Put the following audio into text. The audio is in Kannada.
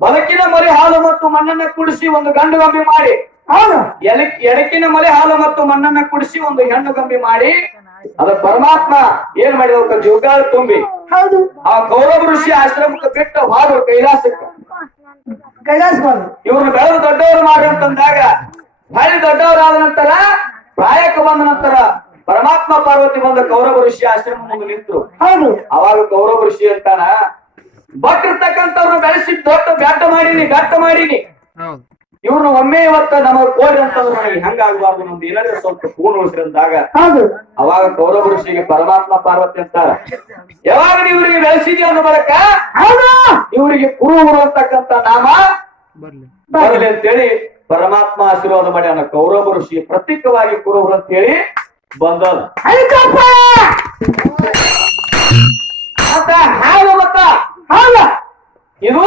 ಬಲಕಿನ ಮರಿ ಹಾಲು ಮತ್ತು ಮಣ್ಣನ್ನ ಕುಡಿಸಿ ಒಂದು ಗಂಡು ಗಂಬಿ ಮಾಡಿ, ಹೌದು ಎಡಕಿನ ಮರಿ ಹಾಲು ಮತ್ತು ಮಣ್ಣನ್ನ ಕುಡಿಸಿ ಒಂದು ಹೆಣ್ಣು ಗಂಬಿ ಮಾಡಿ, ಅದ ಪರಮಾತ್ಮ ಏನ್ ಮಾಡಿದ ಜೋಗಾಳ ತುಂಬಿ ಹೌದು ಆ ಕೌರವ ಋಷಿ ಆಶ್ರಮಕ್ಕೆ ಬಿಟ್ಟು ಹೋದ್ರು ಕೈಲಾಸಕ್ಕೆ. ಕೈಲಾಸ ಬಾರು ಇವ್ರನ್ನ ಬೆಳೆದು ದೊಡ್ಡವರು ಮಾಡಿ ಅಂತಂದಾಗ ಭಾರಿ ದೊಡ್ಡವರಾದ ನಂತರ ಪ್ರಾಯಕ್ಕೆ ಬಂದ ನಂತರ ಪರಮಾತ್ಮ ಪಾರ್ವತಿ ಬಂದ ಕೌರವ ಋಷಿ ಆಶ್ರಮ ಮುಂದೆ ನಿಂತರು. ಹೌದು ಅವಾಗ ಕೌರವ ಋಷಿ ಅಂತಾನ, ಬಟ್ಟಿರ್ತಕ್ಕಂಥವ್ರನ್ನ ಬೆಳೆಸಿ ದೊಡ್ಡ ಗಟ್ಟ ಮಾಡೀನಿ ಇವ್ರನ್ನ ಒಮ್ಮೆ ಇವತ್ತ ನಮಗ್ ಕೋರಿ ಅಂತಂದ್ರೆ ನನಗೆ ಹೆಂಗಾಗಬಾರ್ದು, ನಮ್ದು ಏನಾದ್ರೆ ಸ್ವಲ್ಪ ಪೂರ್ಣ ಉಳಿಸ್ರಿ ಅಂದಾಗ ಹೌದು ಅವಾಗ ಕೌರವ ಋಷಿಗೆ ಪರಮಾತ್ಮ ಪಾರ್ವತಿ ಅಂತಾರ, ಯಾವಾಗ ಇವ್ರಿಗೆ ಬೆಳೆಸಿದ್ಯ ಅನ್ನೋ ಬರಕ ಹೌದು ಇವರಿಗೆ ಕುರುಹುರು ಅಂತಕ್ಕಂಥ ನಾಮ ಬರಲಿ ಅಂತೇಳಿ ಪರಮಾತ್ಮ ಆಶೀರ್ವಾದ ಮಾಡಿ ಅನ್ನೋ ಕೌರವ ಋಷಿ ಪ್ರತೀಕವಾಗಿ ಕುರುಹುರು ಅಂತ ಹೇಳಿ ಬಂದದ. ಆಯ್ತಪ್ಪ ಮತ್ತ ಹಾಲು ಮತ್ತ ಹೌದು ಇದು